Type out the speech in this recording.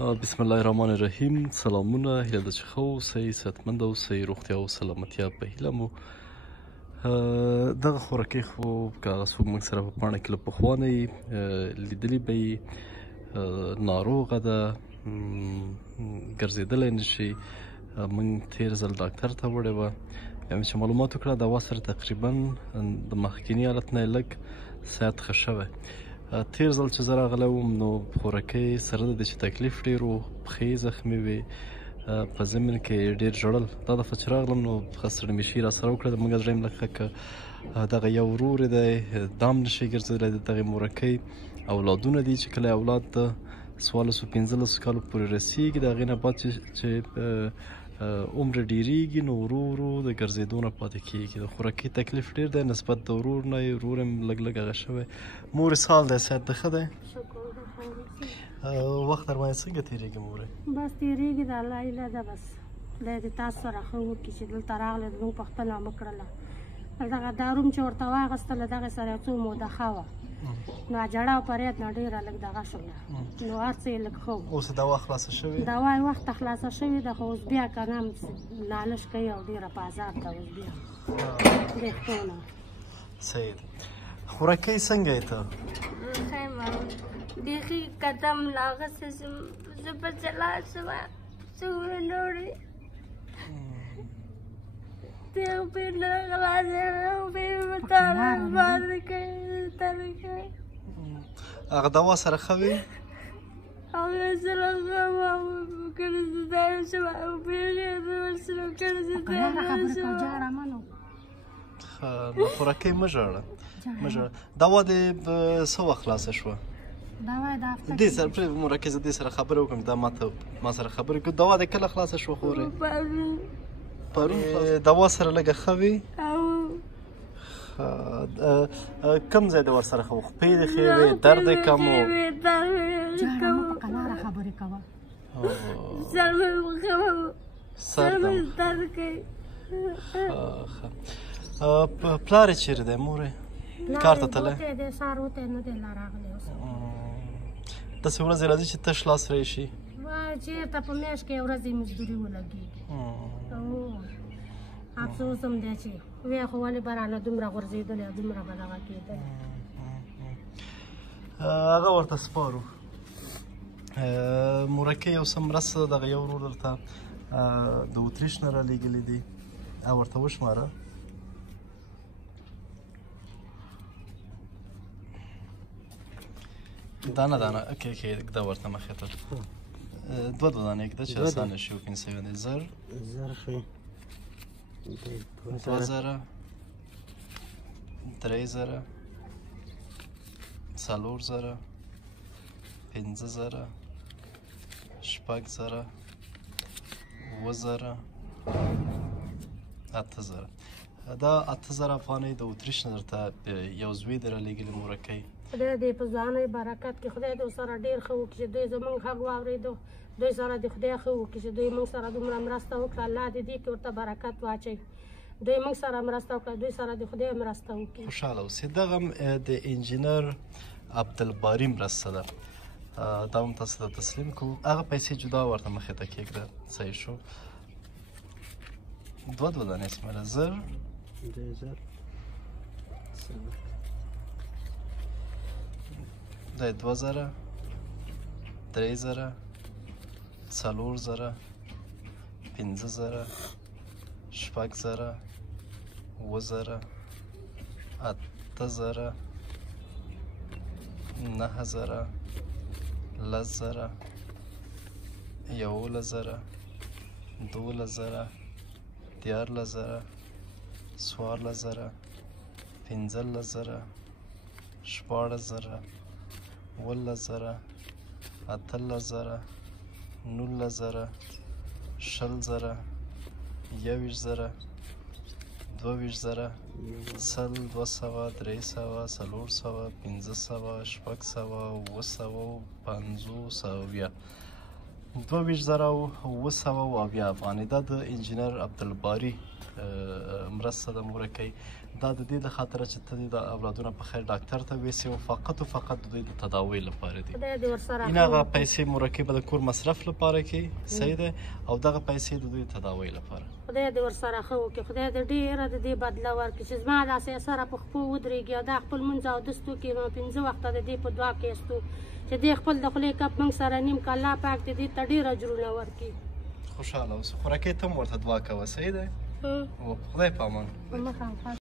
بسم الله الرحمن الرحیم. سلامونه، هیله ده چې ښه اوسئ، صحتمند اوسئ، روغتیا او سلامتیا په هیله مو. دغه خوراکي خو که هغه څوک موږ سره په پاڼه کې له پخوا نه یي لیدلي به یي، ناروغه ده، ګرځېدلی نه شي. موږ تېر ځل ډاکټر ته وړې وه، بیا مې چې معلومات وکړه دوا سره تقریبا د مخکیني حالت نه یې لږ صحت ښه شوی. تېر ځل چې زه راغلی وم نو خوراکۍ سره د دې چې تکلیف ډېر و، پښې یې زخمي وې، په ضمن کې ډېر ژړل. دا دفعه چې راغلم نو ښه سړمشي را سره وکړه، زموږ زړه یې لږ ښه که دغه یو ورور یې دی دام نشي ګرځېدلی، د دغې مورکۍ اولادونه دي چې کله اولاد د 14-15 کالو پورې رسېږي، د هغې نه بعد چې عمر ډېرېږي نو ورو ورو د ګرځېدو نه پاتې کېږي. د خوراکۍ تکلیف ډېر دی نسبت د ورور نه یې، ورور یې لږ لږ هغه شوی. مورې څه حال دی؟ صحت دې ښه دی؟ وخت درباندې څنګه تېرېږي مورې؟ بس تېرېږي، د الله هیله ده بس خدای دې تاسو سره ښه وکړي چې دلته راغلی زموږ پوښتنه مو کړله. دغه دارو چې ورته واخېستله دغې سره یو څو موده ښه وه، نو جړه او فریاد نه ډېره لږ دغه شوله، نو هر څه یې لږ ښه و. اوس دوا خلاصه شوې؟ دوا یې وخته خلاصه شوې ده، خو اوس بیا که نه نالش کوي او ډېره په عذاب ده اوس بیا ډېر ښه نه. صحیح ده. خوراکۍ څنګه یې ته؟ ښه یم، بیخي قدم لاغسې زه به جلا شوه چې ونه وړي تیغ پې نه خلاصېږم، پې به تاره باندې کوي تاره کوي. هغه دوا سره ښه وې؟ هغه سره ښه وه، کله زه ځای شوه او بیخي زه ورسره کله زه ځای شوه. ښه نو خوراکۍ مه ژاړه، مه ژاړه. دوا دې څه وخت خلاصه شوه؟ دې سره پرېږده مورکۍ، زه دې سره خبرې وکړم، دا ما سره خبرې کړو. دوا دې کله خلاصه شوه خورې؟ پرون. دوا سره لږه ښه وې؟ کوم ځای دې ورسره ښه و؟ خپې دې ښې وې؟ درد یې کم و؟ سر مې ښه و، سر مې درد کوي. پلار یې چېرې دی مورې؟ کار ته تللی؟ سهار وتی نه دی لا راغلی اوس. داسې ورځې راځي چې تش لاس راشي؟ چېرته په میاشت کې یو ورځ یې مزدوري ولګېږي. افسوس هم دی چې وی خو ولې به رانه دومره غورځېدلی او دومره به دغه کېدلی. هغه ورته سپارو. مورکۍ یو څه مرسته ده، دغه یو ورور درته د اتریش نه رالیږلي دي، او ورته وشماره. دانه دانه کېږده ورته مخې ته، دوه دانې کېږده چې اسانه شي وپنځوي. 2000 3000 4000 5000 6000 7000 8000. دا 8000 افغانۍ د اتریش نه درته یو زوی دې رالیږلي مورکۍ. خدای دې په ځوانۍ برکت کړي، خدای دې ورسره ډېر ښه وکړي چې دوی زموږ حق واورېدو، دوی سره دې خدای ښه وکړي چې دوی موږ سره دومره مرسته وکړه. الله دې دې کې ورته برکت واچوي. دوی موږ سره مرسته وکړه، دوی سره دې خدای مرسته وکړي. خوشحاله اوسئ. دغه د انجینر عبدالباري مرسته ده، دا هم تاسو ته تسلیم کوو. هغه پیسې جدا ورته مخې ته کېږده. صحیح شو. دوه دانې اسماعیله. 1000 دا 2000 3000 4000 5000 6000 7000 8000 9000 10,000 11,000 12,000 13,000 14,000 15,000 16,000 17,000 18,000 19,000 20,000 21,000 22,000 100 200 300 400 500 600 700 500 22,700 افغانۍ. دا د انجینر عبدالباري مرسته ده مورکۍ. دا د دې د خاطره چې ته د اولادونه په خیر ډاکټر ته ویسې او فقط د دوی د تداوی لپاره دي. خدای دې ورسره این هغه پیسې مرکبه د کور مصرف لپاره کې صحیح ده او دغه پیسې د دوی تداوی لپاره. خدای دې ورسره ښه وکړي، خدای دې ډېره د دې بدله ورکړي چې زما داسې سره په خپو ودرېږي او دا خپل لمونځ اودس وکړي. 5 وخته د دې په دعا کې استو چې دې خپل د خولې کپ موږ سره نیم که الله پاک دې ته ډېر اجرونه ورکړي. خوشحاله اوسه. خوراکۍ ته هم ورته دعا کوه صحیح ده. خدای په امان.